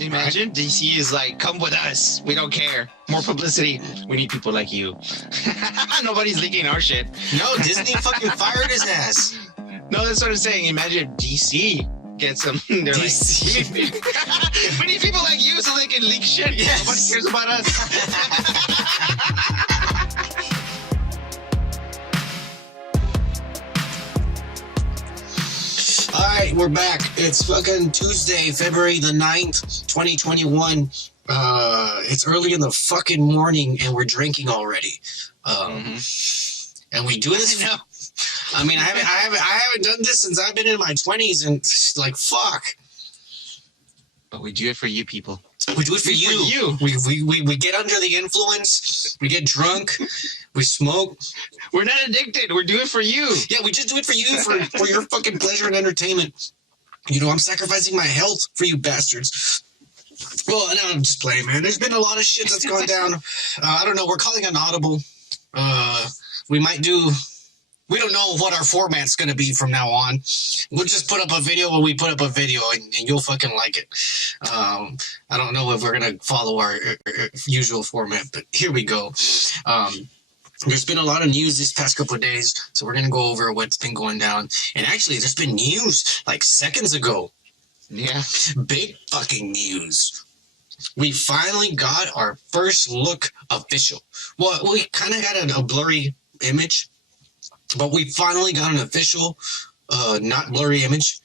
Imagine DC is like, come with us. We don't care. More publicity. We need people like you. Nobody's leaking our shit. No, Disney fucking fired his ass. No, that's what I'm saying. Imagine if DC gets them. They're DC. Like, we need people like you so they can leak shit. Yes. Nobody cares about us. All right, we're back. It's fucking Tuesday, February the 9th, 2021. It's early in the fucking morning and we're drinking already. And we do this. I mean, I haven't done this since I've been in my 20s, and it's like, fuck. But we do it for you people. We do it for you. We get under the influence. We get drunk. We smoke. We're not addicted. We do it for you. Yeah, we just do it for you, for your fucking pleasure and entertainment. You know, I'm sacrificing my health for you bastards. Well, no, I'm just playing, man. There's been a lot of shit that's gone down. I don't know. We're calling an audible. We don't know what our format's going to be from now on. We'll just put up a video when we put up a video, and you'll fucking like it. I don't know if we're going to follow our usual format, but here we go. There's been a lot of news these past couple of days, so we're going to go over what's been going down. And actually, there's been news like seconds ago. Yeah. Big fucking news. We finally got our first look official. Well, we kind of got a blurry image, but we finally got an official, not blurry image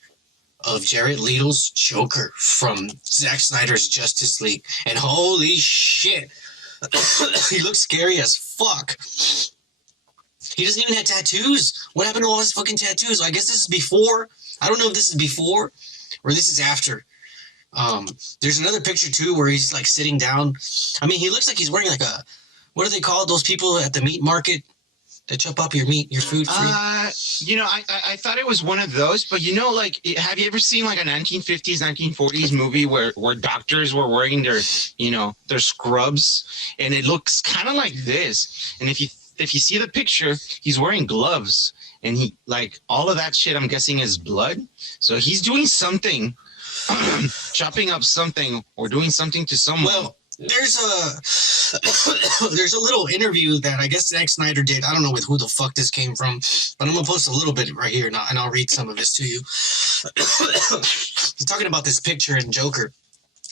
of Jared Leto's Joker from Zack Snyder's Justice League. And holy shit, he looks scary as fuck. He doesn't even have tattoos. What happened to all his fucking tattoos? I guess this is before. I don't know if this is before or this is after. There's another picture too where he's like sitting down. I mean, he looks like he's wearing like a, what are they called? Those people at the meat market that chop up your meat, your food for you? You know, I thought it was one of those, but you know, like, have you ever seen like a 1950s, 1940s movie where doctors were wearing their, you know, their scrubs, and it looks kind of like this. And if you see the picture, he's wearing gloves, and he, like, all of that shit, I'm guessing, is blood. So he's doing something, chopping up something or doing something to someone. Well, there's a little interview that I guess Zack Snyder did. I don't know with who the fuck this came from, but I'm gonna post a little bit right here, and I'll read some of this to you. He's talking about this picture in Joker,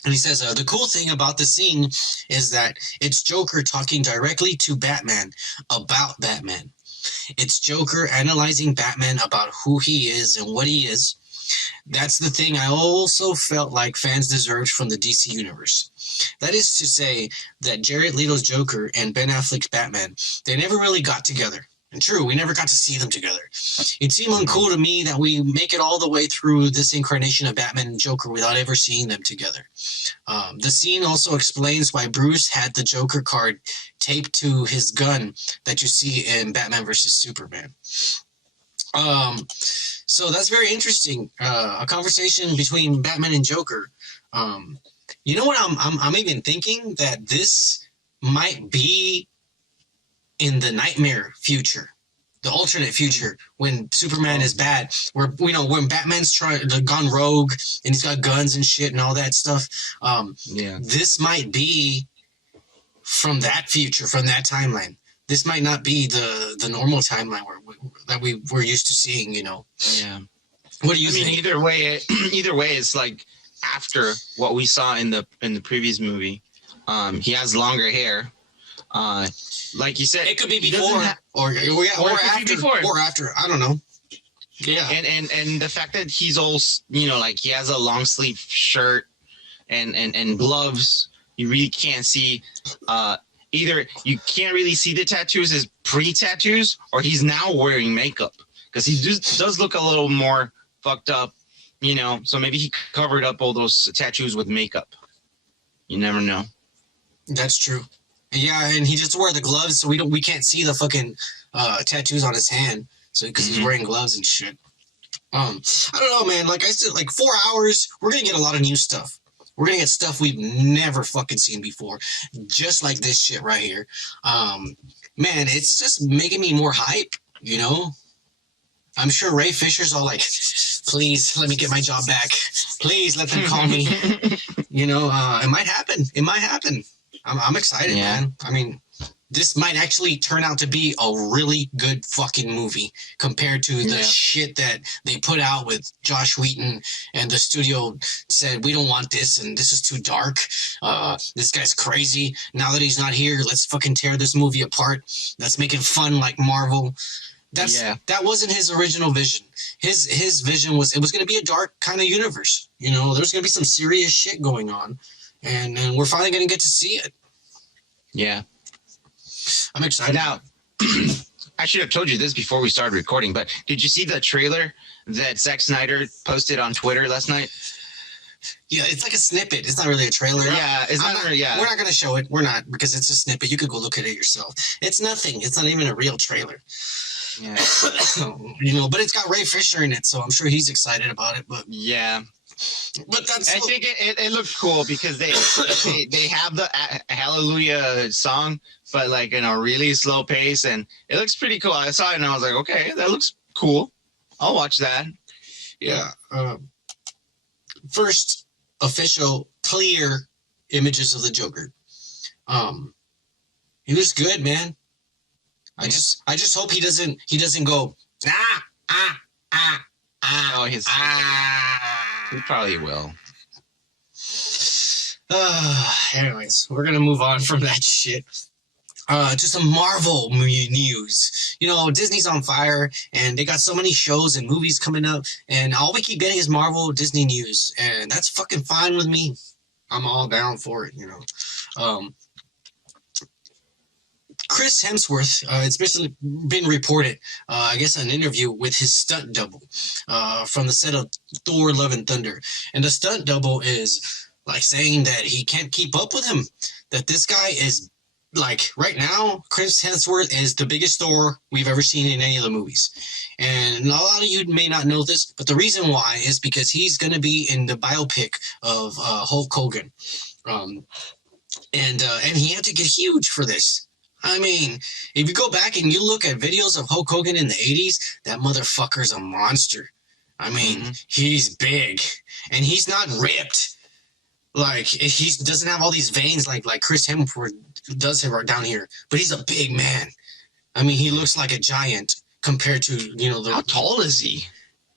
and he says, the cool thing about the scene is that it's Joker talking directly to Batman about Batman. It's Joker analyzing Batman about who he is and what he is. That's the thing I also felt like fans deserved from the DC universe. That is to say that Jared Leto's Joker and Ben Affleck's Batman, they never really got together. And true, we never got to see them together. It seemed uncool to me that we make it all the way through this incarnation of Batman and Joker without ever seeing them together. The scene also explains why Bruce had the Joker card taped to his gun that you see in Batman vs. Superman. So that's very interesting. A conversation between Batman and Joker. You know what? I'm even thinking that this might be in the nightmare future, the alternate future, when Superman is bad, where, you know, when Batman's gone rogue and he's got guns and shit and all that stuff. Yeah, this might be from that future, from that timeline. This might not be the normal timeline that we're used to seeing, you know. Yeah. What do you think? Either way, it's like after what we saw in the previous movie. He has longer hair. Like you said, it could be before or after. Before. Or after. I don't know. Yeah. And the fact that he's all, you know, like he has a long sleeve shirt and gloves, you really can't see. Either you can't really see the tattoos as pre-tattoos, or he's now wearing makeup, because he does look a little more fucked up, you know. So maybe he covered up all those tattoos with makeup. You never know. That's true. Yeah, and he just wore the gloves, so we can't see the fucking tattoos on his hand. So because he's wearing gloves and shit. I don't know, man. Like I said, like 4 hours, we're gonna get a lot of new stuff. We're going to get stuff we've never fucking seen before. Just like this shit right here. Man, it's just making me more hype, you know? I'm sure Ray Fisher's all like, please, let me get my job back. Please let them call me. You know, it might happen. It might happen. I'm excited, man. I mean, this might actually turn out to be a really good fucking movie compared to the shit that they put out with Josh Whedon, and the studio said, we don't want this, and this is too dark. This guy's crazy. Now that he's not here, let's fucking tear this movie apart. Let's make it fun like Marvel. That wasn't his original vision. His vision was, it was going to be a dark kind of universe. You know, there's going to be some serious shit going on, and we're finally going to get to see it. Yeah. I'm excited. Now, I should have told you this before we started recording, but did you see the trailer that Zack Snyder posted on Twitter last night? Yeah, it's like a snippet. It's not really a trailer. Yeah, it's not really, We're not going to show it. We're not, because it's a snippet. You could go look at it yourself. It's nothing. It's not even a real trailer. Yeah. You know, but it's got Ray Fisher in it, so I'm sure he's excited about it. But yeah. But that's... I think it looked cool because they have the Hallelujah song, but like in a really slow pace, and it looks pretty cool. I saw it and I was like, okay, that looks cool. I'll watch that. Yeah. First official clear images of the Joker. He looks good, man. I just hope he doesn't go Oh, he probably will. Anyways, we're gonna move on from that shit. To some Marvel news. You know, Disney's on fire, and they got so many shows and movies coming up, and all we keep getting is Marvel Disney news, and that's fucking fine with me. I'm all down for it, you know. Chris Hemsworth, it's basically been reported, I guess, an interview with his stunt double from the set of Thor: Love and Thunder. And the stunt double is like saying that he can't keep up with him, that this guy is like, right now, Chris Hemsworth is the biggest Thor we've ever seen in any of the movies. And a lot of you may not know this, but the reason why is because he's going to be in the biopic of Hulk Hogan. And he had to get huge for this. I mean, if you go back and you look at videos of Hulk Hogan in the 80s, that motherfucker's a monster. I mean, he's big, and he's not ripped. Like, he doesn't have all these veins like Chris Hemsworth does have right down here, but he's a big man. I mean, he looks like a giant compared to, you know, how tall is he?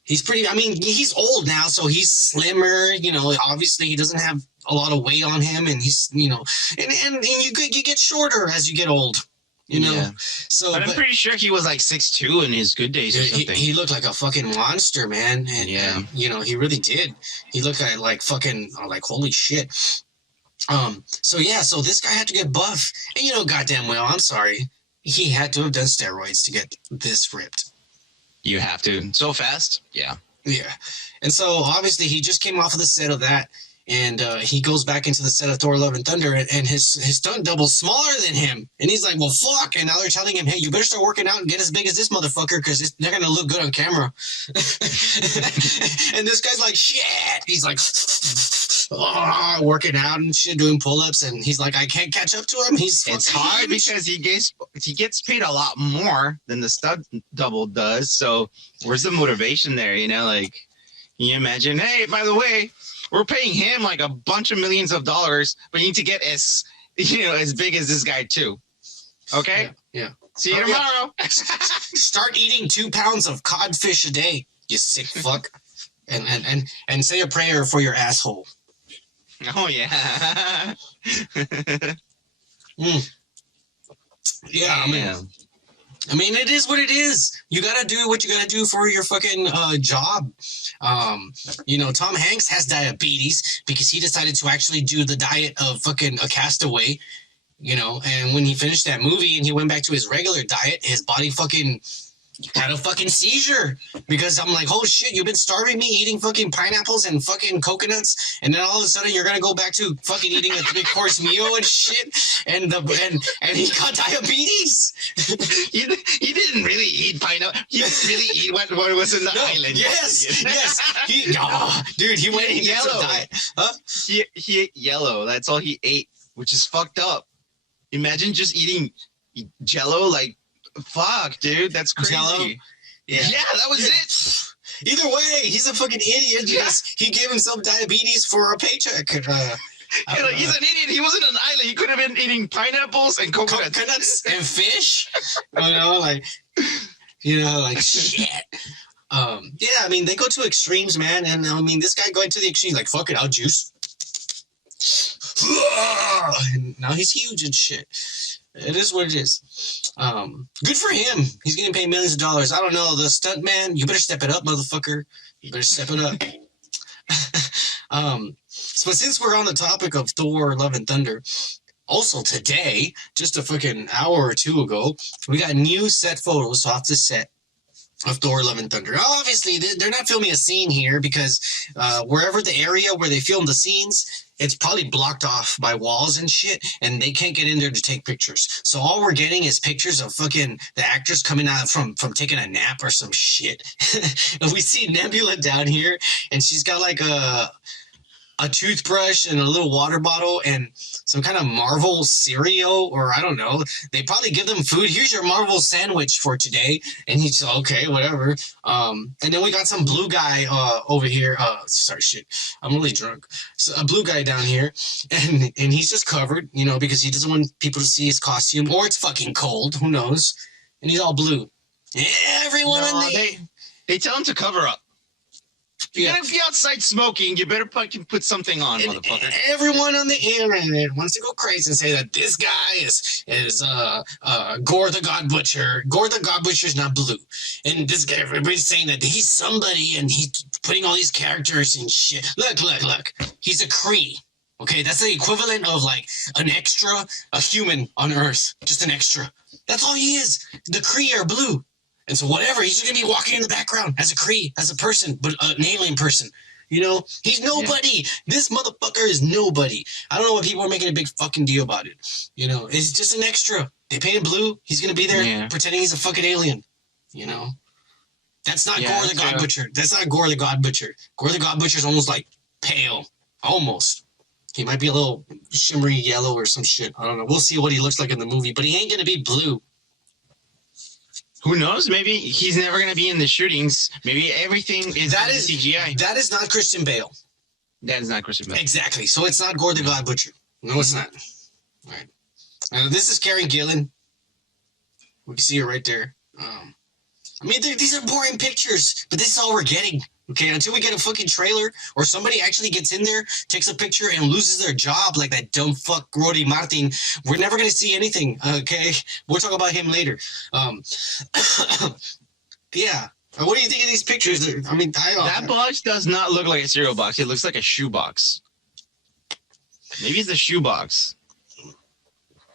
He's pretty, I mean, he's old now, so he's slimmer, you know, obviously he doesn't have a lot of weight on him, and he's, you know, and you get shorter as you get old, you know. Yeah. So, but I'm pretty sure he was like 6'2" in his good days or something. He looked like a fucking monster, man. And, and, you know, he really did. He looked like fucking, like, holy shit. So this guy had to get buff. And, you know, goddamn well, I'm sorry, he had to have done steroids to get this ripped. You have to. So fast? Yeah. Yeah. And so, obviously, he just came off of the set of that, and he goes back into the set of Thor: Love and Thunder, and his stunt double's smaller than him. And he's like, well, fuck. And now they're telling him, hey, you better start working out and get as big as this motherfucker, because they're going to look good on camera. And this guy's like, shit. He's like, working out and shit, doing pull-ups, and he's like, I can't catch up to him. It's hard because he gets paid a lot more than the stunt double does. So where's the motivation there? You know, like, can you imagine? Hey, by the way, we're paying him like a bunch of millions of dollars, but you need to get as big as this guy too. Okay. Yeah. See you tomorrow. Start eating 2 pounds of codfish a day, you sick fuck, and say a prayer for your asshole. Oh yeah. Yeah, I mean, it is what it is. You gotta do what you gotta do for your fucking job. You know, Tom Hanks has diabetes because he decided to actually do the diet of fucking a castaway. You know, and when he finished that movie and he went back to his regular diet, his body fucking had a fucking seizure, because I'm like, oh shit, you've been starving me eating fucking pineapples and fucking coconuts, and then all of a sudden you're gonna go back to fucking eating a 3-course meal and shit, and he got diabetes. He didn't really eat pineapple. He didn't really eat what was in the island. Yes. Dude, he went yellow. Huh? He ate yellow. That's all he ate, which is fucked up. Imagine just eating Jello, like, fuck, dude, that's crazy. Jello? Yeah, that was it. Either way, he's a fucking idiot because he gave himself diabetes for a paycheck. He's an idiot. He wasn't an island. He could have been eating pineapples and coconuts and fish. Like shit. Yeah, I mean, they go to extremes, man. And I mean, this guy going to the extremes, like, fuck it, I'll juice. And now he's huge and shit. It is what it is. Good for him. He's getting paid millions of dollars. I don't know, the stunt man, you better step it up, motherfucker. You better step it up. So since we're on the topic of Thor, Love and Thunder, also today, just a fucking hour or two ago, we got new set photos off the set of Thor, Love and Thunder. Obviously, they're not filming a scene here because wherever the area where they filmed the scenes, it's probably blocked off by walls and shit, and they can't get in there to take pictures. So all we're getting is pictures of fucking the actors coming out from taking a nap or some shit. And we see Nebula down here, and she's got like a toothbrush and a little water bottle and some kind of Marvel cereal, or I don't know. They probably give them food. Here's your Marvel sandwich for today. And he's okay, whatever. And then we got some blue guy over here. Sorry, shit. I'm really drunk. So a blue guy down here. And he's just covered, because he doesn't want people to see his costume. Or it's fucking cold. Who knows? And he's all blue. Everyone they tell him to cover up. You gotta be outside smoking. You better fucking put something on, motherfucker. Everyone on the internet wants to go crazy and say that this guy is Gore the God Butcher. Gore the God Butcher is not blue, and this guy, everybody's saying that he's somebody and he's putting all these characters and shit. Look. He's a Kree. Okay, that's the equivalent of like an extra, a human on Earth, just an extra. That's all he is. The Kree are blue. And so whatever, he's just going to be walking in the background as a Kree, as a person, but an alien person. He's nobody. Yeah. This motherfucker is nobody. I don't know why people are making a big fucking deal about it. It's just an extra. They paint him blue. He's going to be there pretending he's a fucking alien. That's not Gore the God Butcher. That's not Gore the God Butcher. Gore the God Butcher is almost like pale. Almost. He might be a little shimmery yellow or some shit. I don't know. We'll see what he looks like in the movie, but he ain't going to be blue. Who knows? Maybe he's never going to be in the shootings. Maybe everything is CGI. That is not Christian Bale. That is not Christian Bale. Exactly. So it's not Gore the God Butcher. No, it's not. All right. This is Karen Gillan. We can see her right there. These are boring pictures, but this is all we're getting. Okay, until we get a fucking trailer or somebody actually gets in there, takes a picture, and loses their job like that dumb fuck Rody Martin, we're never going to see anything, okay? We'll talk about him later. Yeah. What do you think of these pictures? That box does not look like a cereal box. It looks like a shoe box. Maybe it's a shoe box.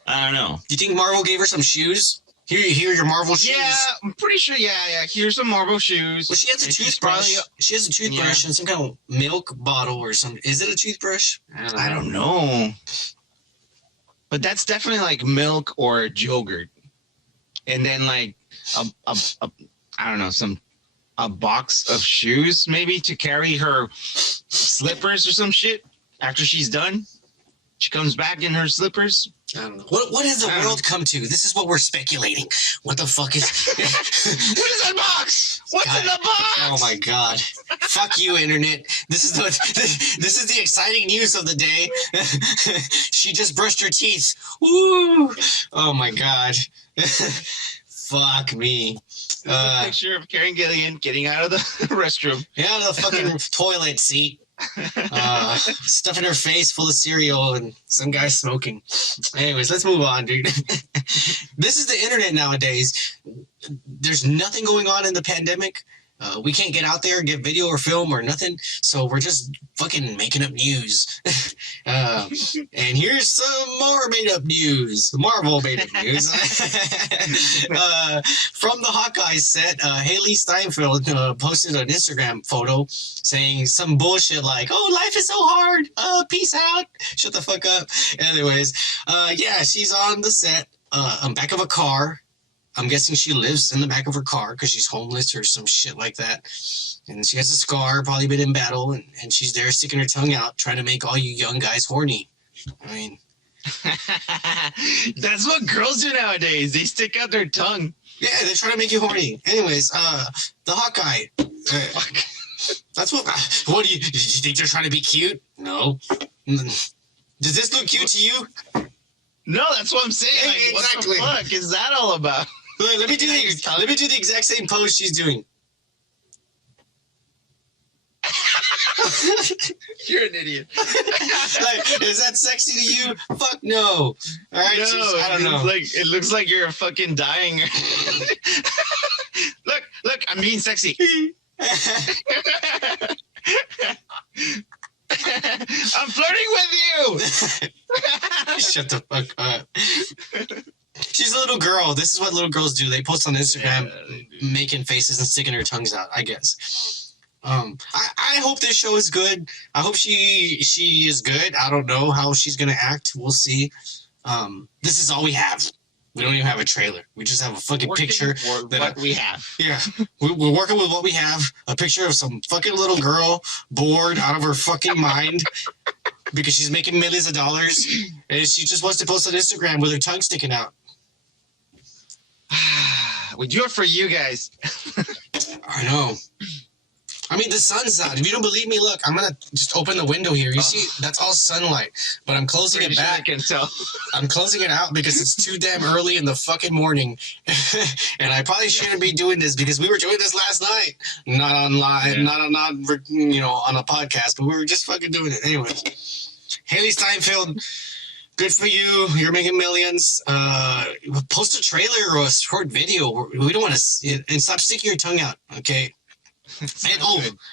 I don't know. Do you think Marvel gave her some shoes? Here are your Marvel shoes. Yeah, I'm pretty sure. Yeah. Here's some Marvel shoes. Well, she has a toothbrush. She has a toothbrush and some kind of milk bottle or something. Is it a toothbrush? I don't know. But that's definitely like milk or yogurt. And then like a box of shoes maybe to carry her slippers or some shit after she's done. She comes back in her slippers. I don't know. What has the world come to? This is what we're speculating. What the fuck is... What is that box? What's in the box? Oh my god. Fuck you, internet. This is the exciting news of the day. She just brushed her teeth. Woo! Oh my god. Fuck me. A picture of Karen Gillan getting out of the restroom. Yeah, out of the fucking toilet seat. Stuff in her face full of cereal and some guy smoking. Anyways, let's move on, dude. This is the internet nowadays. There's nothing going on in the pandemic. We can't get out there, get video or film or nothing. So we're just fucking making up news. And here's some more made up news. Marvel made up news. From the Hawkeye set, Haley Steinfeld posted an Instagram photo saying some bullshit like, "Oh, life is so hard. Peace out. Shut the fuck up." Anyways, she's on the set, on back of a car. I'm guessing she lives in the back of her car because she's homeless or some shit like that. And she has a scar, probably been in battle, and she's there sticking her tongue out, trying to make all you young guys horny. That's what girls do nowadays. They stick out their tongue. Yeah, they're trying to make you horny. Anyways, the Hawkeye. Fuck. That's what do you think they're trying to be cute? No. Does this look cute to you? No, that's what I'm saying. Like, Exactly. What the fuck is that all about? Let me do the exact same pose she's doing. You're an idiot. Like, is that sexy to you? Fuck no. All right, No, I don't know. It looks like you're fucking dying. Look, I'm being sexy. I'm flirting with you. Shut the fuck up. She's a little girl. This is what little girls do. They post on Instagram making faces and sticking their tongues out, I guess. I hope this show is good. I hope she is good. I don't know how she's gonna act. We'll see. This is all we have. We don't even have a trailer. We just have a fucking picture. We have. Yeah, we're working with what we have. A picture of some fucking little girl bored out of her fucking mind because she's making millions of dollars and she just wants to post on Instagram with her tongue sticking out. We do it for you guys. I know. I mean, the sun's out. If you don't believe me, look, I'm going to just open the window here. You see, that's all sunlight. But I'm closing it back. I can tell. I'm closing it out because it's too damn early in the fucking morning. And I probably shouldn't be doing this because we were doing this last night. Not online, not on a podcast, but we were just fucking doing it. Anyways, Haley Steinfeld, good for you. You're making millions. Post a trailer or a short video. We don't want to... And stop sticking your tongue out, okay?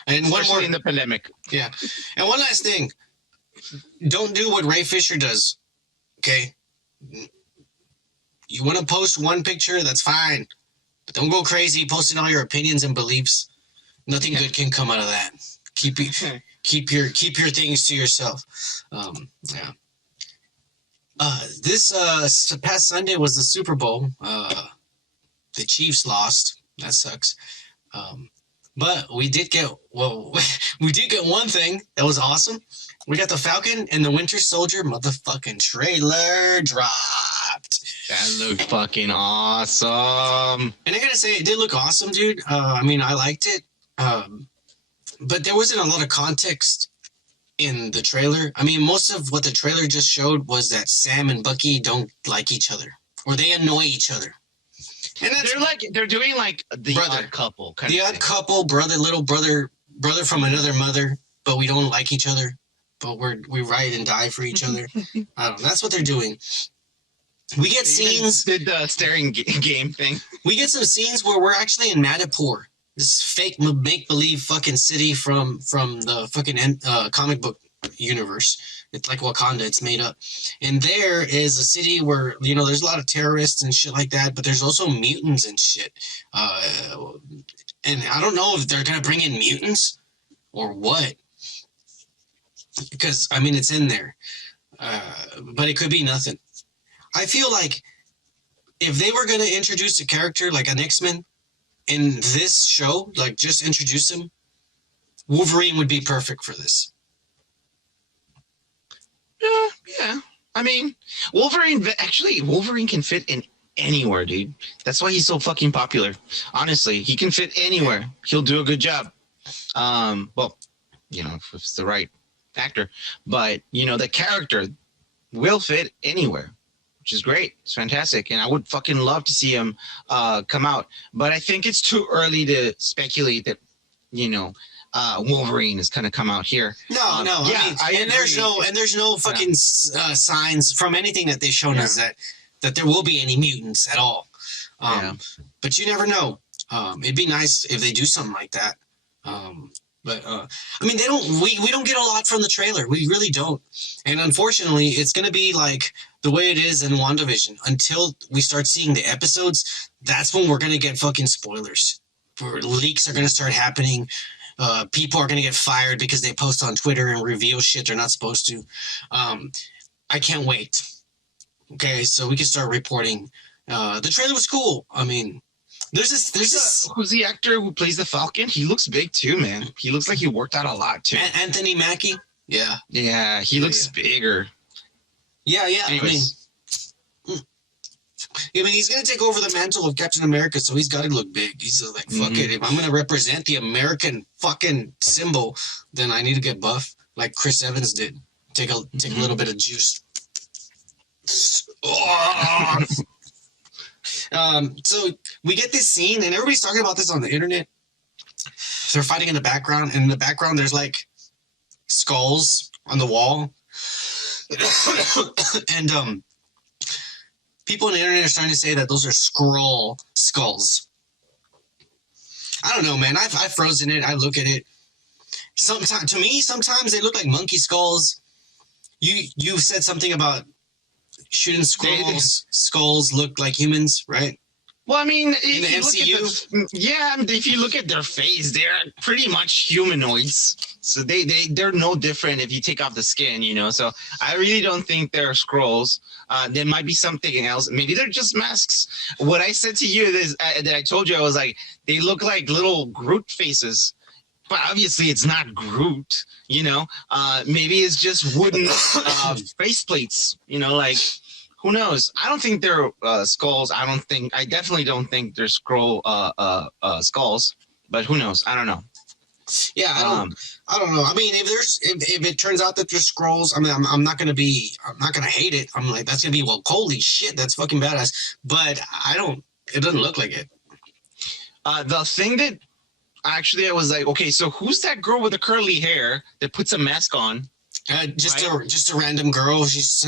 And one more in the pandemic. Yeah. And one last thing. Don't do what Ray Fisher does. Okay? You want to post one picture, that's fine. But don't go crazy posting all your opinions and beliefs. Nothing good can come out of that. Keep your things to yourself. Yeah. This past Sunday was the Super Bowl. The Chiefs lost. That sucks. But we did get one thing that was awesome. We got the Falcon and the Winter Soldier motherfucking trailer dropped. That looked fucking awesome. And I gotta say, it did look awesome, dude. I mean, I liked it. But there wasn't a lot of context in the trailer. I mean, most of what the trailer just showed was that Sam and Bucky don't like each other. Or they annoy each other. And they're doing like the odd couple kind of odd couple, little brother from another mother, but we don't like each other, but we ride and die for each other. I don't know. That's what they're doing. We get scenes. Did the staring game thing. We get some scenes where we're actually in Madipur, this fake make believe fucking city from the fucking comic book universe. It's like Wakanda, it's made up. And there is a city where, there's a lot of terrorists and shit like that, but there's also mutants and shit. And I don't know if they're going to bring in mutants or what. Because, I mean, it's in there. But it could be nothing. I feel like if they were going to introduce a character like an X-Men in this show, like just introduce him, Wolverine would be perfect for this. Yeah. I mean, Wolverine can fit in anywhere, dude. That's why he's so fucking popular. Honestly, he can fit anywhere. He'll do a good job. Well, if it's the right actor. But, the character will fit anywhere, which is great. It's fantastic. And I would fucking love to see him come out. But I think it's too early to speculate that, Wolverine is going to come out here. No. Yeah, there's no fucking signs from anything that they've shown us that there will be any mutants at all. But you never know. It'd be nice if they do something like that. But I mean, we don't get a lot from the trailer. We really don't. And unfortunately, it's going to be like the way it is in WandaVision. Until we start seeing the episodes, that's when we're going to get fucking spoilers. Where leaks are going to start happening. People are going to get fired because they post on Twitter and reveal shit they're not supposed to. I can't wait. Okay, so we can start reporting. The trailer was cool. I mean, there's this. Who's the actor who plays the Falcon? He looks big too, man. He looks like he worked out a lot too. Anthony Mackie? Yeah. He looks bigger. Yeah. Anyways. I mean, he's gonna take over the mantle of Captain America, so he's got to look big. He's like, fuck it. If I'm gonna represent the American fucking symbol, then I need to get buff, like Chris Evans did. Take a little bit of juice. So we get this scene, and everybody's talking about this on the internet. They're fighting in the background, and in the background there's like skulls on the wall, and people on the internet are starting to say that those are Skrull skulls. I don't know, man. I've frozen it. I look at it. Sometimes they look like monkey skulls. You said something about shouldn't skulls look like humans, right? Well, I mean, in the MCU, if you look at their face, they're pretty much humanoids. So they're no different if you take off the skin, you know. So I really don't think they're Skrulls. There might be something else. Maybe they're just masks. What I said to you is that I told you, I was like, they look like little Groot faces. But obviously it's not Groot, you know. Maybe it's just wooden faceplates, you know, like, who knows? I don't think they're skulls. I definitely don't think they're Skrull skulls, but who knows? I don't know. Yeah, I don't know. I mean, if it turns out that they're Skrulls, I mean, I'm not gonna hate it. I'm like, that's gonna be, well, holy shit, that's fucking badass. But it doesn't look like it. The thing that actually I was like, okay, so who's that girl with the curly hair that puts a mask on? Just a random girl. She's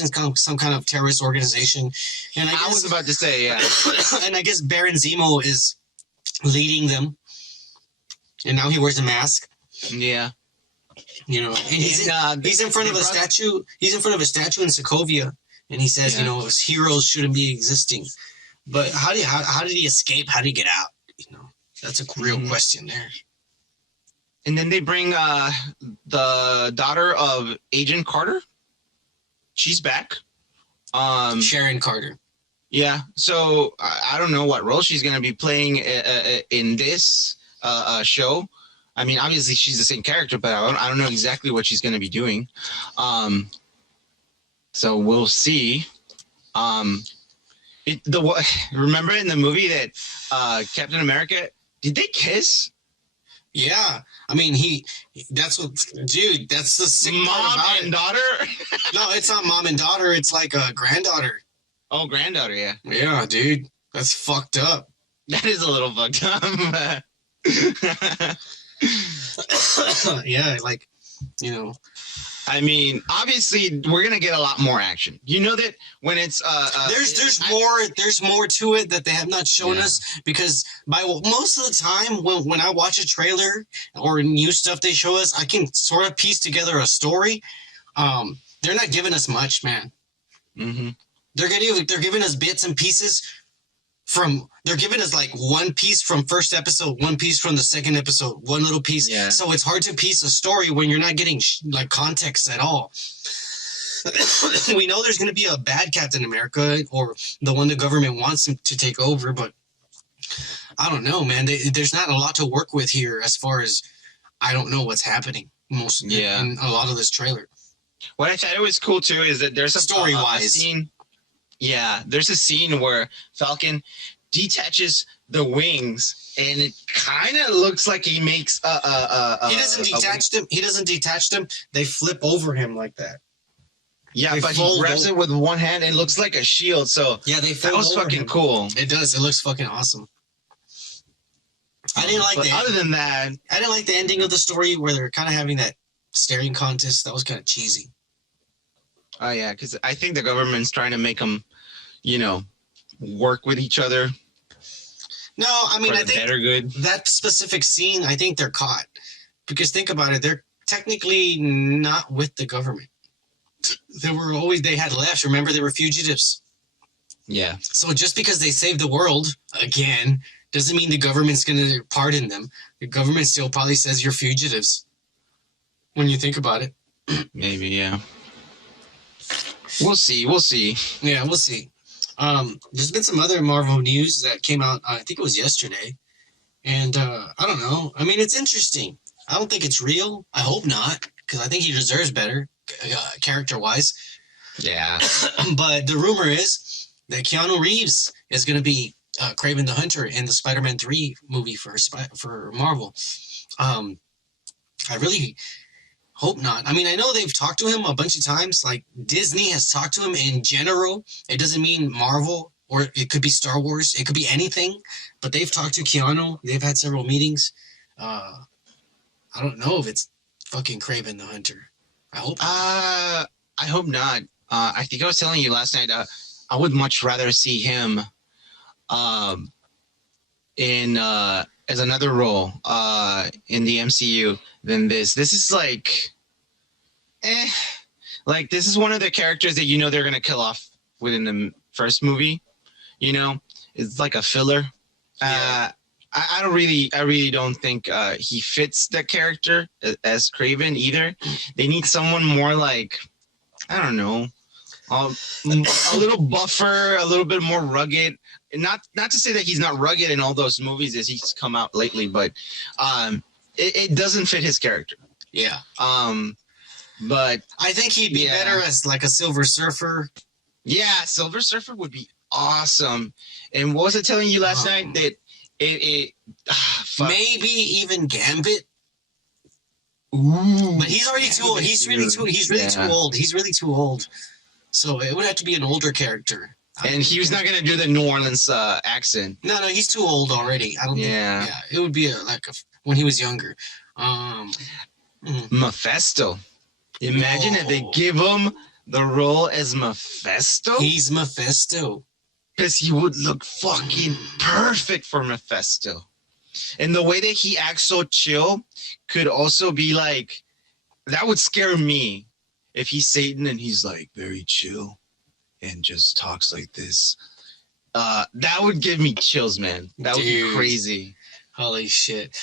in some kind of terrorist organization, and I was about to say, yeah. And I guess Baron Zemo is leading them, and now he wears a mask. Yeah, you know, and he's in front of a statue. He's in front of a statue in Sokovia, and he says, you know, his heroes shouldn't be existing. But how did he escape? How did he get out? You know, that's a real question there. And then they bring the daughter of Agent Carter. She's back. Sharon Carter. Yeah. So I don't know what role she's going to be playing in this show. I mean, obviously she's the same character, but I don't know exactly what she's going to be doing. So we'll see. Remember in the movie that Captain America, did they kiss? Yeah, I mean, that's the sick part about and daughter? No, it's not mom and daughter. It's like a granddaughter. Oh, granddaughter, yeah. Yeah, dude, that's fucked up. That is a little fucked up. Yeah, like, you know. I mean, obviously, we're gonna get a lot more action. You know that when it's there's more to it that they have not shown us, because most of the time when I watch a trailer or new stuff they show us, I can sort of piece together a story. They're not giving us much, man. Mm-hmm. They're giving us bits and pieces. They're giving us like one piece from first episode, one piece from the second episode, one little piece. Yeah. So it's hard to piece a story when you're not getting like context at all. We know there's going to be a bad Captain America, or the one the government wants him to take over, but I don't know, man. There's not a lot to work with here as far as I don't know what's happening in a lot of this trailer. What I thought it was cool too is that there's a story-wise scene. Yeah, there's a scene where Falcon detaches the wings, and it kind of looks like he makes he doesn't detach them. He doesn't detach them. They flip over him like that. Yeah, but he grabs it with one hand, and it looks like a shield. So yeah, that was fucking cool. It does. It looks fucking awesome. I didn't like other than that, I didn't like the ending of the story where they're kind of having that staring contest. That was kind of cheesy. Oh, yeah, because I think the government's trying to make them, you know, work with each other. No, I mean, I think better good. That specific scene, I think they're caught. Because think about it, they're technically not with the government. They had left. Remember, they were fugitives. Yeah. So just because they saved the world, again, doesn't mean the government's going to pardon them. The government still probably says you're fugitives. When you think about it. Maybe, yeah. We'll see. We'll see. Yeah, we'll see. There's been some other Marvel news that came out, I think it was yesterday. And I don't know. I mean, it's interesting. I don't think it's real. I hope not, because I think he deserves better, character-wise. Yeah. But the rumor is that Keanu Reeves is going to be Kraven the Hunter in the Spider-Man 3 movie for Marvel. I really hope not. I mean, I know they've talked to him a bunch of times. Like, Disney has talked to him in general. It doesn't mean Marvel, or it could be Star Wars. It could be anything. But they've talked to Keanu. They've had several meetings. I don't know if it's fucking Kraven the Hunter. I hope not. I hope not. I think I was telling you last night, I would much rather see him in as another role in the MCU than this. This is like, like this is one of the characters that they're gonna kill off within the first movie. It's like a filler. Yeah. I really don't think he fits that character as Kraven either. They need someone more like, I don't know, a little buffer, a little bit more rugged. Not to say that he's not rugged in all those movies as he's come out lately, but it doesn't fit his character. Yeah. But I think he'd be better as like a Silver Surfer. Yeah, Silver Surfer would be awesome. And what was I telling you last night? That maybe even Gambit. Ooh, but he's already too old. He's really too old. He's really too old. So it would have to be an older character. And he was not gonna do the New Orleans accent. No, he's too old already. I don't think. Yeah, it would be when he was younger. Mephisto. Imagine if they give him the role as Mephisto. He's Mephisto. Because he would look fucking perfect for Mephisto. And the way that he acts so chill could also be like, that would scare me if he's Satan and he's like very chill and just talks like this. That would give me chills, man. That would be crazy. Holy shit.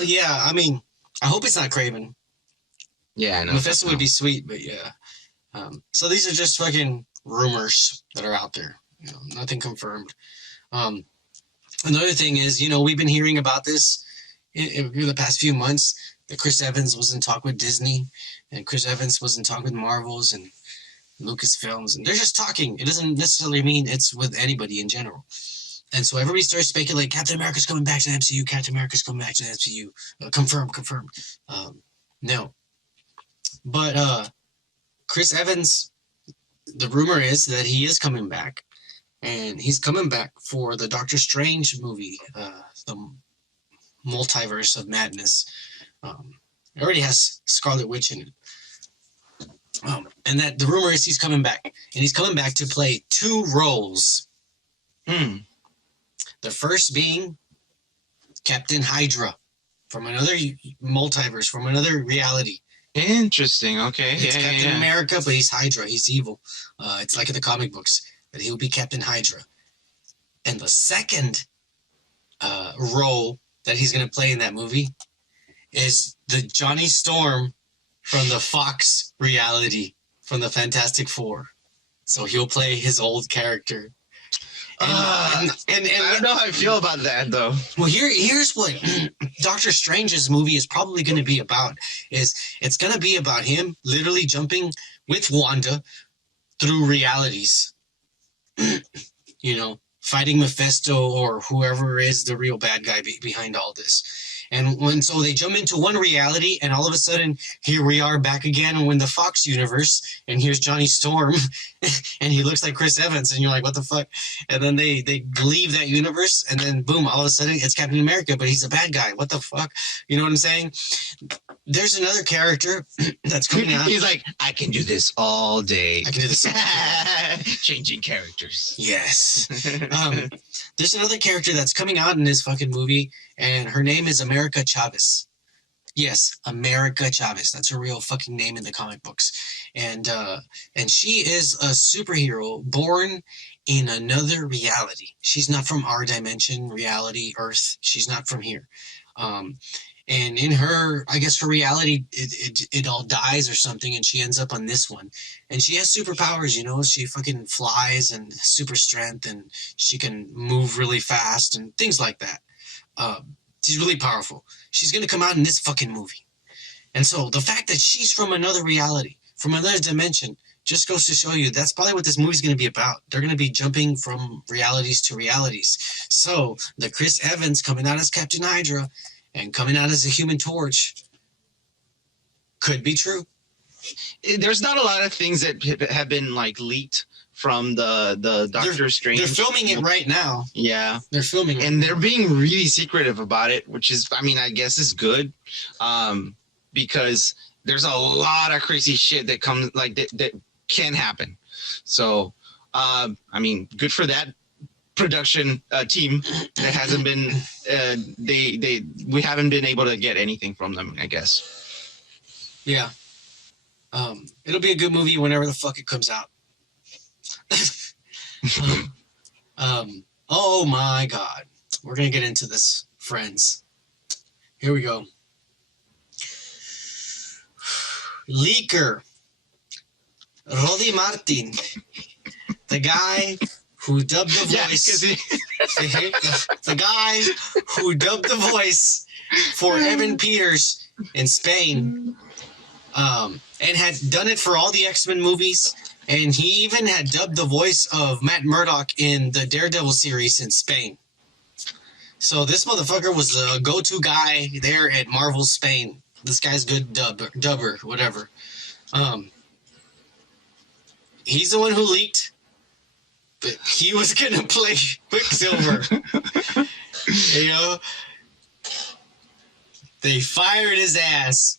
Yeah, I mean, I hope it's not Kraven. Yeah, I know. Mephisto would be sweet, but yeah. So these are just fucking rumors that are out there. Nothing confirmed. Another thing is, we've been hearing about this in the past few months, that Chris Evans was in talk with Disney, and Chris Evans was in talk with Marvels and Lucasfilms, and they're just talking. It doesn't necessarily mean it's with anybody in general. And so everybody starts speculating, Captain America's coming back to the MCU, Captain America's coming back to the MCU. Confirmed. No. But Chris Evans, the rumor is that he is coming back. And he's coming back for the Doctor Strange movie, the Multiverse of Madness. It already has Scarlet Witch in it. And that the rumor is he's coming back. And he's coming back to play 2 roles. The first being Captain Hydra from another multiverse, from another reality. Interesting. Okay. It's Captain America, but he's Hydra. He's evil. It's like in the comic books. That he will be Captain Hydra. And the second role that he's going to play in that movie is the Johnny Storm from the Fox reality from the Fantastic Four. So he'll play his old character. And I don't know how I feel about that, though. Well, here's what Doctor Strange's movie is probably going to be about. It's going to be about him literally jumping with Wanda through realities. Fighting Mephisto or whoever is the real bad guy behind all this. And so they jump into one reality, and all of a sudden, here we are back again in the Fox universe, and here's Johnny Storm, and he looks like Chris Evans, and you're like, what the fuck? And then they leave that universe, and then boom, all of a sudden, it's Captain America, but he's a bad guy. What the fuck? You know what I'm saying? There's another character that's coming out. He's like, I can do this all day. I can do this all day. Changing characters. Yes. There's another character that's coming out in this fucking movie, and her name is America Chavez. Yes, America Chavez. That's her real fucking name in the comic books. And she is a superhero born in another reality. She's not from our dimension, reality, Earth. She's not from here. And in her, I guess her reality, it all dies or something, and she ends up on this one. And she has superpowers, she fucking flies and super strength, and she can move really fast and things like that. She's really powerful. She's going to come out in this fucking movie. And so the fact that she's from another reality, from another dimension, just goes to show you that's probably what this movie's going to be about. They're going to be jumping from realities to realities. So the Chris Evans coming out as Captain Hydra and coming out as a Human Torch could be true. There's not a lot of things that have been like leaked from the Doctor Strange. They're filming it right now. Yeah, they're filming it, and they're being really secretive about it, which is, I mean, I guess is good, because there's a lot of crazy shit that comes like that can happen. So, I mean, good for that production team that hasn't been we haven't been able to get anything from them, I guess. Yeah. It'll be a good movie whenever the fuck it comes out. Oh my God. We're gonna get into this, friends. Here we go. Leaker. Rodi Martin. The guy who dubbed the voice. The guy who dubbed the voice for Evan Peters in Spain. And had done it for all the X-Men movies. And he even had dubbed the voice of Matt Murdock in the Daredevil series in Spain. So this motherfucker was a go-to guy there at Marvel Spain. This guy's good dubber, whatever. He's the one who leaked, but he was gonna play Quicksilver. You know, they fired his ass.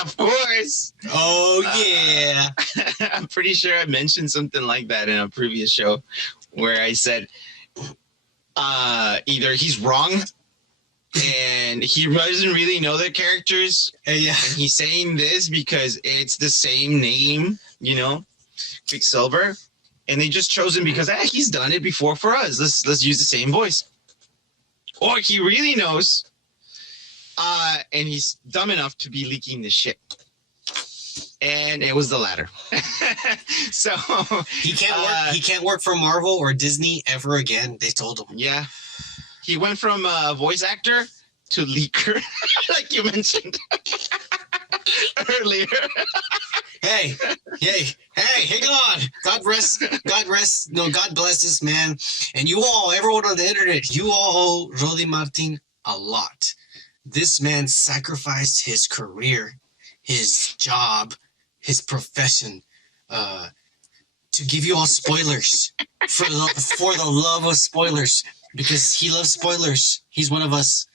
Of course. Oh yeah. I'm pretty sure I mentioned something like that in a previous show where I said either he's wrong and he doesn't really know the characters, Yeah. and he's saying this because it's the same name, you know, Quicksilver, and they just chose him because he's done it before for us. Let's use the same voice. Or he really knows. And he's dumb enough to be leaking this shit. And it was the latter. So he can't work for Marvel or Disney ever again. They told him. Yeah. He went from voice actor to leaker, like you mentioned earlier. Hey, God bless this man. And you all, everyone on the internet, you all owe Rodi Martin a lot. This man sacrificed his career, his job, his profession, to give you all spoilers for the love of spoilers, because he loves spoilers. He's one of us,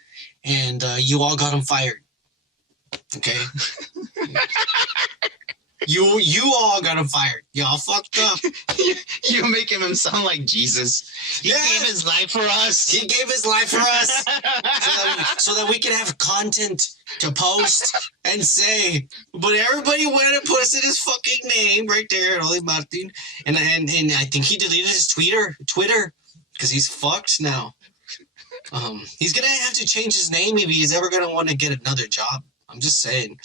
and you all got him fired. Okay, you all got him fired. Y'all fucked up. You make him sound like Jesus. He gave his life for us. He gave his life for us, so that we can have content to post and say. But everybody went and posted his fucking name right there, Oli Martin, and I think he deleted his Twitter because he's fucked now. He's gonna have to change his name if he's ever gonna want to get another job. I'm just saying.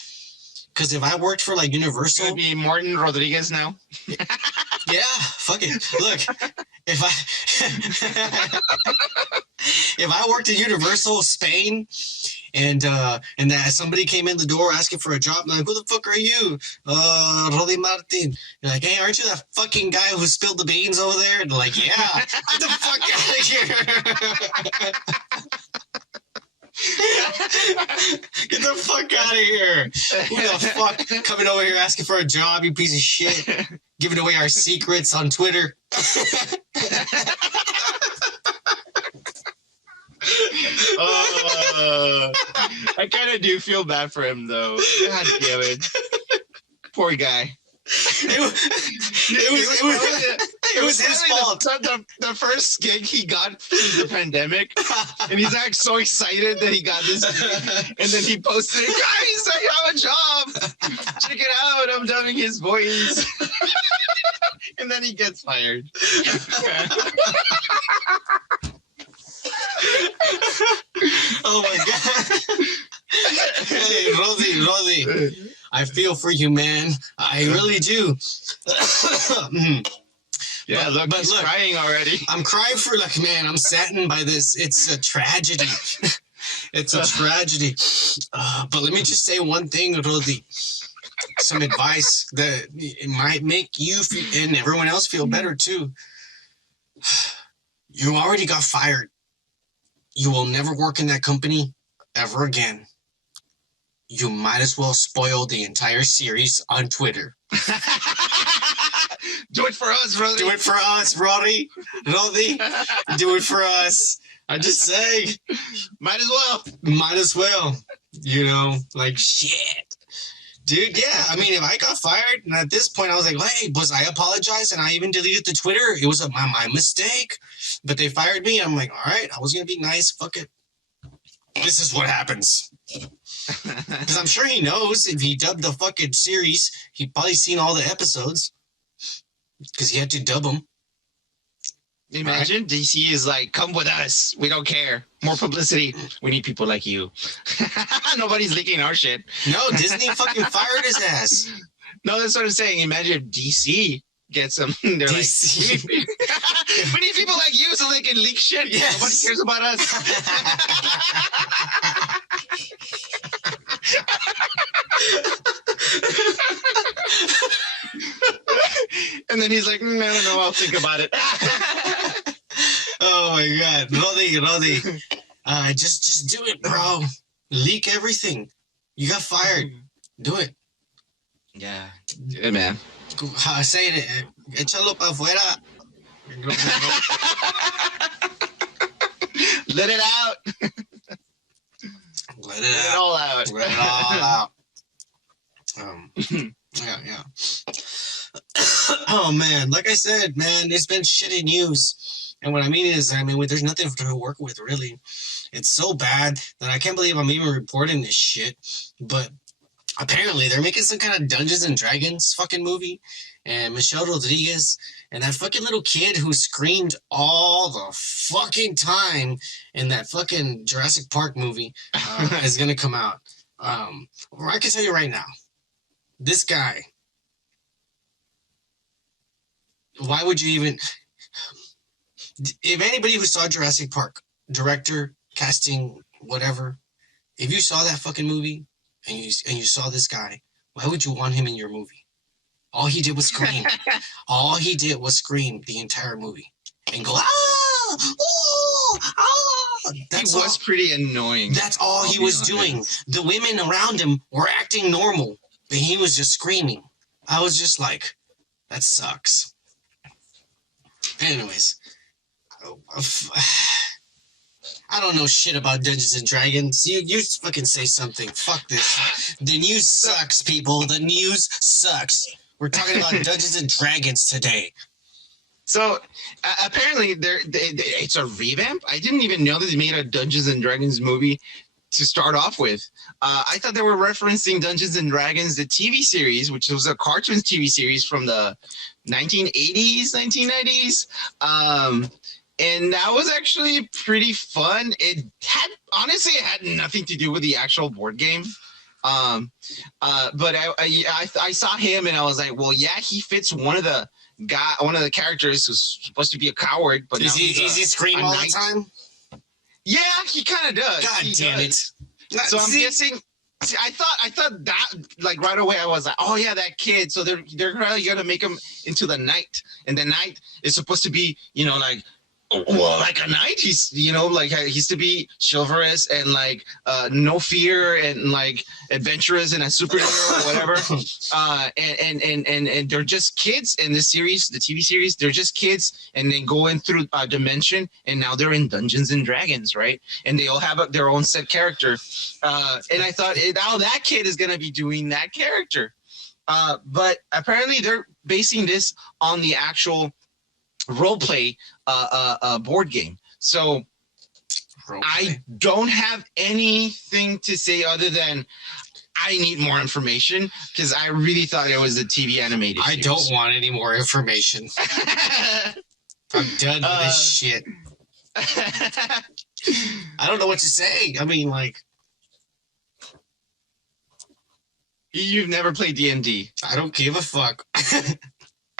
Because if I worked for like Universal, it would be Martin Rodriguez now. Yeah, fuck it. Look, if I worked at Universal Spain, and that somebody came in the door asking for a job, I'm like, who the fuck are you? Rodi Martin. You're like, hey, aren't you that fucking guy who spilled the beans over there? And they're like, yeah. Get the fuck out of here. Get the fuck out of here. Who the fuck coming over here asking for a job, you piece of shit? Giving away our secrets on Twitter. I kind of do feel bad for him, though. God damn it. Poor guy. It was his fault. The first gig he got through the pandemic, and he's like so excited that he got this gig, and then he posted, guys, I have a job. Check it out. I'm dubbing his voice. And then he gets fired. Oh my God. Hey, Rodi. I feel for you, man. I really do. Yeah, look, he's crying already. I'm crying for, like, man, I'm saddened by this. It's a tragedy. It's a tragedy. But let me just say one thing, Rodi. some advice that it might make you and everyone else feel better too. You already got fired. You will never work in that company ever again. You might as well spoil the entire series on Twitter. Do it for us, brother. Do it for us, Roddy. Roddy, do it for us. I just say. Might as well. Might as well. You know, like shit. Dude, yeah. I mean, if I got fired, and at this point I was like, hey, was I apologized and I even deleted the Twitter? It was my mistake. But they fired me. I'm like, all right, I was going to be nice. Fuck it. This is what happens. Because I'm sure he knows if he dubbed the fucking series, he'd probably seen all the episodes. Because he had to dub them. Imagine right? DC is like, come with us. We don't care. More publicity. We need people like you. Nobody's leaking our shit. No, Disney fucking fired his ass. No, that's what I'm saying. Imagine if DC gets them. They're DC. Like, we need people like you so they can leak shit. Yes. Nobody cares about us. And then he's like, no, I'll think about it. Oh my God. Roddy. Just do it, bro. Leak everything. You got fired. Do it. Yeah. Good, man. Say it. Échalo pa' afuera. Let it out. Let it all out. Let it all out. Yeah. Oh man, like I said, man, it's been shitty news. And what I mean is, there's nothing to work with, really. It's so bad that I can't believe I'm even reporting this shit. But apparently, they're making some kind of Dungeons and Dragons fucking movie. And Michelle Rodriguez and that fucking little kid who screamed all the fucking time in that fucking Jurassic Park movie is going to come out. I can tell you right now, this guy, why would you even... If anybody who saw Jurassic Park, director, casting, whatever, if you saw that fucking movie and you saw this guy, why would you want him in your movie? All he did was scream. All he did was scream the entire movie and go, ah, oh, ah. He was pretty annoying. That's all he was doing. The women around him were acting normal, but he was just screaming. I was just like, that sucks. Anyways, I don't know shit about Dungeons and Dragons. You fucking say something. Fuck this. The news sucks, people. The news sucks. We're talking about Dungeons and Dragons today. So apparently, it's a revamp. I didn't even know that they made a Dungeons and Dragons movie to start off with. I thought they were referencing Dungeons and Dragons, the TV series, which was a cartoon TV series from the 1980s, 1990s. And that was actually pretty fun. It had nothing to do with the actual board game. But I saw him and I was like, well, yeah, he fits one of the characters who's supposed to be a coward. But is he scream all the time? Yeah, he kind of does. God damn it! So I'm guessing. See, I thought that like right away I was like, oh yeah, that kid. So they're probably gonna make him into the knight, and the knight is supposed to be, like. Well, like a knight, he's he's to be chivalrous and like no fear and like adventurous and a superhero or whatever. And they're just kids in this series, the TV series. They're just kids, and they go in through a dimension, and now they're in Dungeons and Dragons, right? And they all have their own set character. And I thought, now that kid is gonna be doing that character. But apparently, they're basing this on the actual role play board game. So I don't have anything to say other than I need more information because I really thought it was a TV animated series. I don't want any more information. I'm done with this shit. I don't know what to say. I mean, like, you've never played D&D. I don't give a fuck.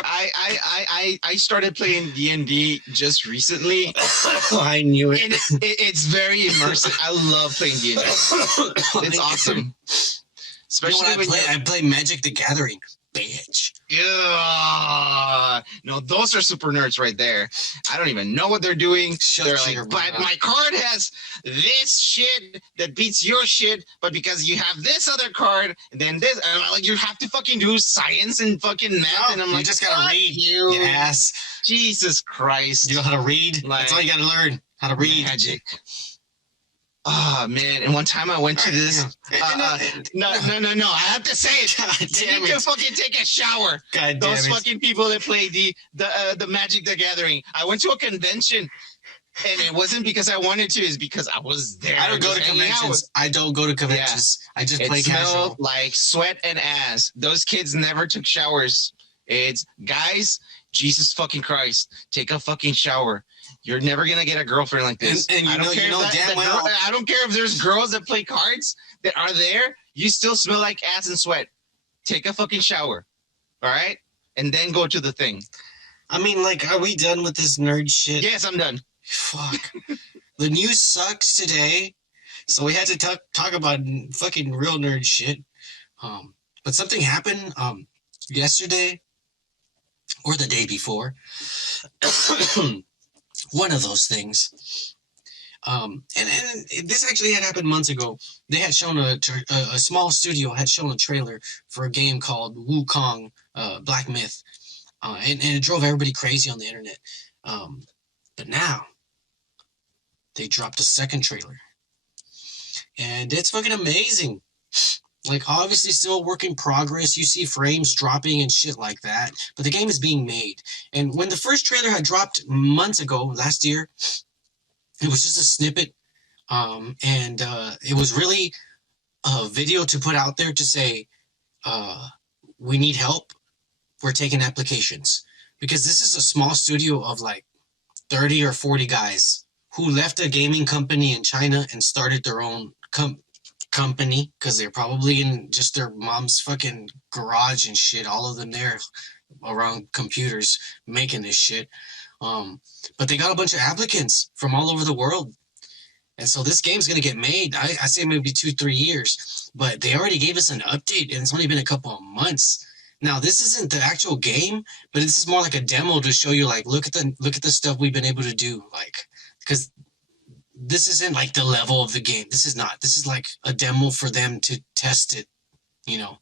I started playing D&D just recently. I knew it. And it's very immersive. I love playing D&D. It's awesome. Especially when I play Magic the Gathering, bitch. Yeah, no, those are super nerds right there. I don't even know what they're doing. They're like, but my card has this shit that beats your shit, but because you have this other card, and then this, and I'm like, you have to fucking do science and fucking math, and I'm like, you just gotta read, you ass. Jesus Christ, you know how to read? Like, that's all you gotta learn. How to read. Magic. Oh man! And one time I went to this. No! I have to say it. You need to fucking take a shower. God damn Those fucking people that play the Magic the Gathering. I went to a convention, and it wasn't because I wanted to. It's because I was there. I don't go to conventions. I don't go to conventions. Yeah. I just play casual. It smelled like sweat and ass. Those kids never took showers. It's guys. Jesus fucking Christ! Take a fucking shower. You're never gonna get a girlfriend like this. And I don't care if there's girls that play cards that are there. You still smell like ass and sweat. Take a fucking shower, all right, and then go to the thing. I mean, like, are we done with this nerd shit? Yes, I'm done. Fuck. The news sucks today, so we had to talk about fucking real nerd shit. But something happened yesterday or the day before. One of those things. And this actually had happened months ago. They had shown a small studio had shown a trailer for a game called Wukong, Black Myth. And it drove everybody crazy on the internet. But now they dropped a second trailer. And it's fucking amazing. Like, obviously still a work in progress. You see frames dropping and shit like that. But the game is being made. And when the first trailer had dropped months ago, last year, it was just a snippet. And it was really a video to put out there to say, we need help. We're taking applications. Because this is a small studio of like 30 or 40 guys who left a gaming company in China and started their own company, because they're probably in just their mom's fucking garage and shit, all of them there around computers making this shit. But they got a bunch of applicants from all over the world, and so this game's gonna get made. I say maybe 2-3 years, but they already gave us an update, and it's only been a couple of months. Now this isn't the actual game, but this is more like a demo to show you, like, look at the stuff we've been able to do, like, because this isn't like the level of the game. This is not. This is like a demo for them to test it, you know.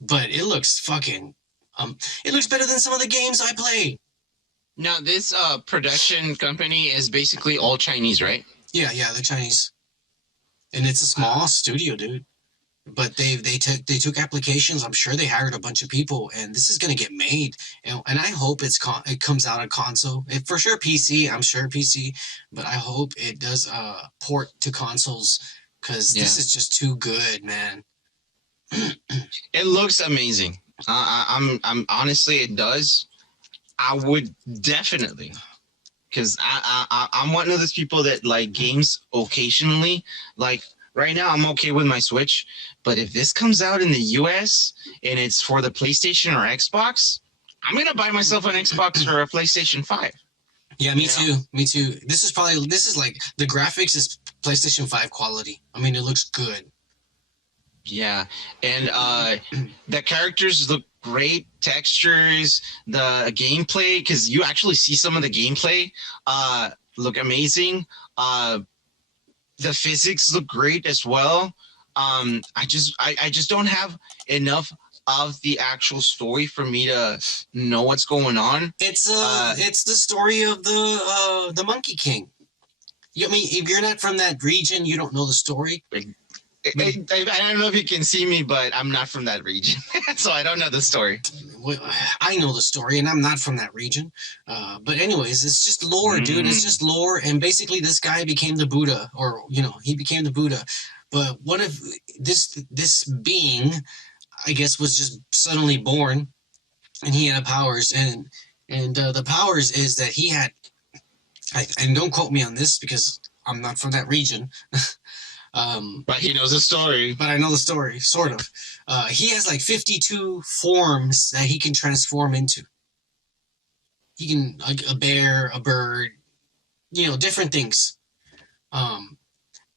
But it looks fucking, it looks better than some of the games I play. Now, this production company is basically all Chinese, right? Yeah, they're Chinese. And it's a small studio, dude. But they took applications. I'm sure they hired a bunch of people, and this is gonna get made. And I hope it comes out on console. For sure PC. I'm sure PC, but I hope it does port to consoles, because this is just too good, man. It looks amazing. I'm honestly, it does. I would definitely, because I'm one of those people that like games occasionally, like. Right now, I'm okay with my Switch, but if this comes out in the US and it's for the PlayStation or Xbox, I'm going to buy myself an Xbox or a PlayStation 5. Yeah, me too. Me too. This is like, the graphics is PlayStation 5 quality. I mean, it looks good. Yeah, and the characters look great, textures, the gameplay, because you actually see some of the gameplay look amazing. The physics look great as well. I just don't have enough of the actual story for me to know what's going on. It's the story of the Monkey King. I mean, if you're not from that region, you don't know the story. I don't know if you can see me, but I'm not from that region, so I don't know the story. Well, I know the story, and I'm not from that region. But anyways, it's just lore, dude. It's just lore, and basically this guy became the Buddha, or, you know, he became the Buddha. But what if this being, I guess, was just suddenly born, and he had powers, and the powers is that he had, and don't quote me on this because I'm not from that region. But he knows the story. But I know the story, sort of. He has like 52 forms that he can transform into. He can, like, a bear, a bird, you know, different things.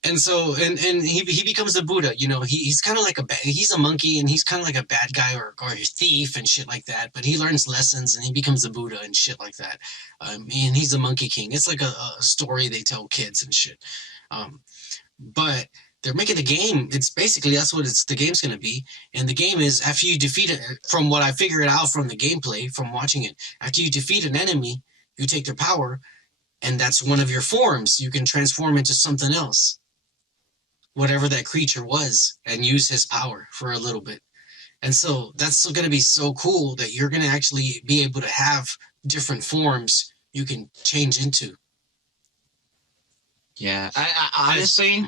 And so, and he becomes a Buddha. You know, he's kind of like he's a monkey, and he's kind of like a bad guy or a thief and shit like that. But he learns lessons, and he becomes a Buddha and shit like that. And he's a Monkey King. It's like a story they tell kids and shit. But they're making the game. It's basically that's what the game's gonna be. And the game is after you defeat it. From what I figured out from the gameplay, from watching it, after you defeat an enemy, you take their power, and that's one of your forms. You can transform into something else, whatever that creature was, and use his power for a little bit. And so that's going to be so cool that you're going to actually be able to have different forms you can change into. Yeah, I honestly,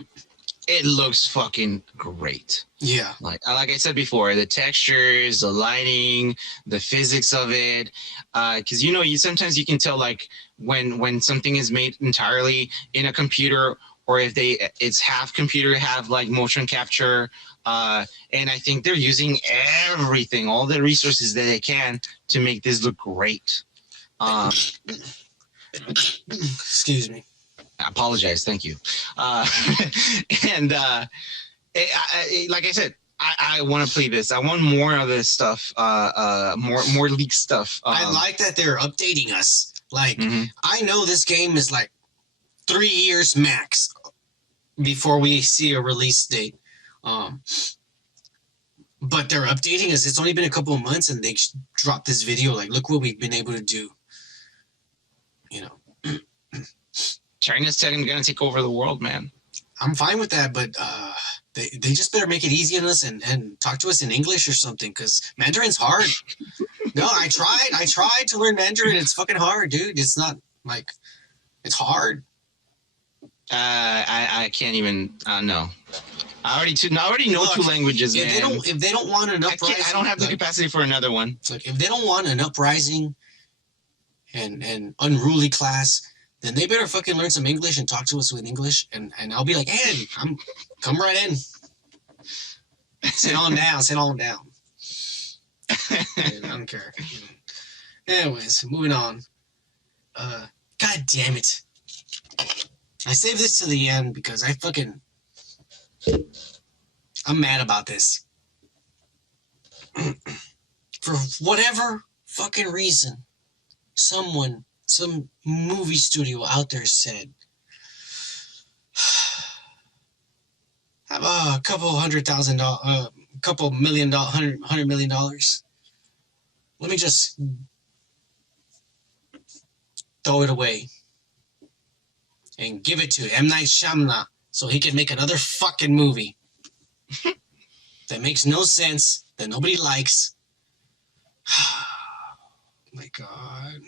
it looks fucking great. Yeah. Like I said before, the textures, the lighting, the physics of it, because you know, sometimes you can tell like when something is made entirely in a computer, or if it's half computer, half like motion capture, and I think they're using everything, all the resources that they can to make this look great. Excuse me. I apologize. Thank you. And like I said, I want to play this. I want more of this stuff. More leaked stuff. I like that they're updating us. Like I know this game is like 3 years max before we see a release date. But they're updating us. It's only been a couple of months, and they dropped this video. Like, look what we've been able to do. You know. China's going to take over the world, man. I'm fine with that, but they just better make it easy on us and talk to us in English or something, because Mandarin's hard. No, I tried to learn Mandarin. It's fucking hard, dude. It's not like, it's hard. I can't even, no. I already know two languages, man. If they don't want an uprising, I don't have the capacity for another one. Like, if they don't want an uprising and unruly class, then they better fucking learn some English and talk to us with English, and I'll be like, hey, come right in. Sit on down. I don't care. Anyways, moving on. God damn it. I saved this to the end because I'm mad about this. For whatever fucking reason, some movie studio out there said, have $100 million. Let me just throw it away and give it to M. Night Shyamalan so he can make another fucking movie that makes no sense, that nobody likes. My God.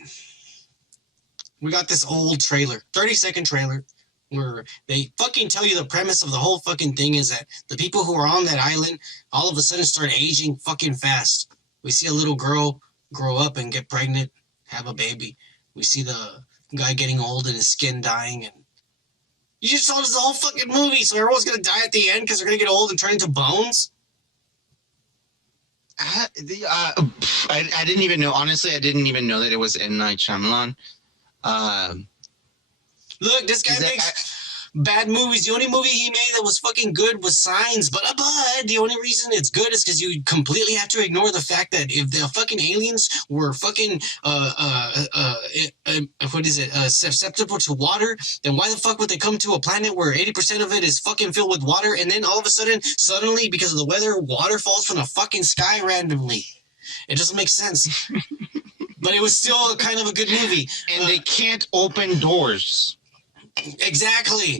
We got this old trailer, 30-second trailer, where they fucking tell you the premise of the whole fucking thing is that the people who are on that island all of a sudden start aging fucking fast. We see a little girl grow up and get pregnant, have a baby. We see the guy getting old and his skin dying, and you just told us the whole fucking movie, so everyone's gonna die at the end because they're gonna get old and turn into bones? I didn't even know. Honestly, I didn't even know that it was M. Night Shyamalan. Look, this guy makes bad movies. The only movie he made that was fucking good was Signs, but the only reason it's good is because you completely have to ignore the fact that if the fucking aliens were fucking susceptible to water, then why the fuck would they come to a planet where 80% of it is fucking filled with water, and then all of a suddenly because of the weather, water falls from the fucking sky randomly? It doesn't make sense. But it was still kind of a good movie. And they can't open doors. Exactly.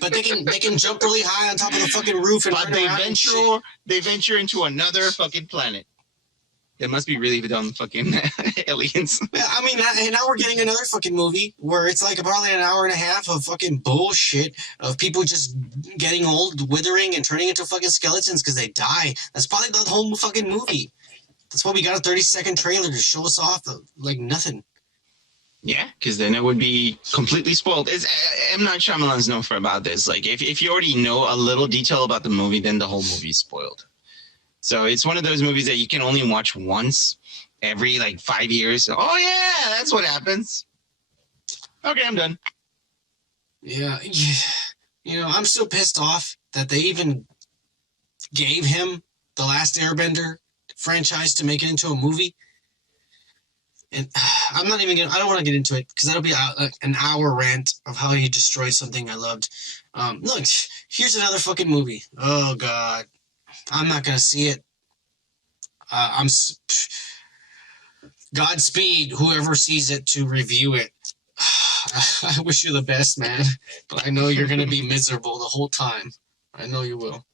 But they can jump really high on top of the fucking roof and but they venture into another fucking planet. It must be really dumb fucking aliens. I mean, and now we're getting another fucking movie where it's like probably an hour and a half of fucking bullshit of people just getting old, withering, and turning into fucking skeletons because they die. That's probably the whole fucking movie. That's why we got a 30-second trailer to show us off like nothing. Yeah, because then it would be completely spoiled. M. Night Shyamalan's known for about this. Like, if you already know a little detail about the movie, then the whole movie is spoiled. So it's one of those movies that you can only watch once every, 5 years. Oh, yeah, that's what happens. Okay, I'm done. Yeah. You know, I'm still pissed off that they even gave him the Last Airbender franchise to make it into a movie. And I don't want to get into it because that'll be an hour rant of how he destroyed something I loved. Look, here's another fucking movie. Oh, God. I'm not going to see it. Godspeed, whoever sees it to review it. I wish you the best, man. But I know you're going to be miserable the whole time. I know you will.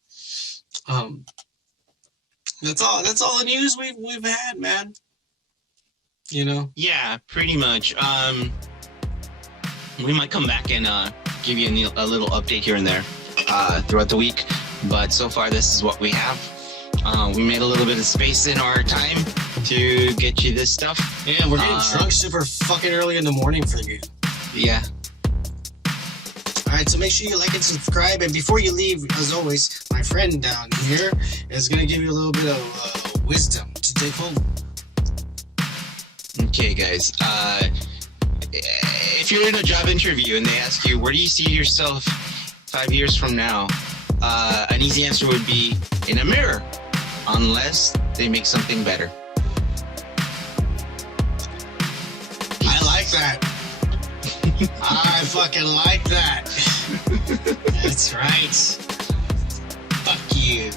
That's all the news we've had, man. You know? Yeah, pretty much. We might come back and give you a little update here and there throughout the week. But so far, this is what we have. We made a little bit of space in our time to get you this stuff. Yeah, we're getting drunk super fucking early in the morning for you. Yeah. Alright, so make sure you like and subscribe. And before you leave, as always, my friend down here is going to give you a little bit of wisdom to take home. Okay, guys. If you're in a job interview and they ask you, where do you see yourself 5 years from now? An easy answer would be in a mirror, unless they make something better. I like that. I fucking like that. That's right. Fuck you.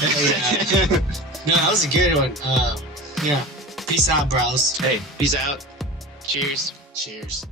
Yeah. No, that was a good one. Yeah. Peace out, bros. Hey, peace out. Cheers. Cheers.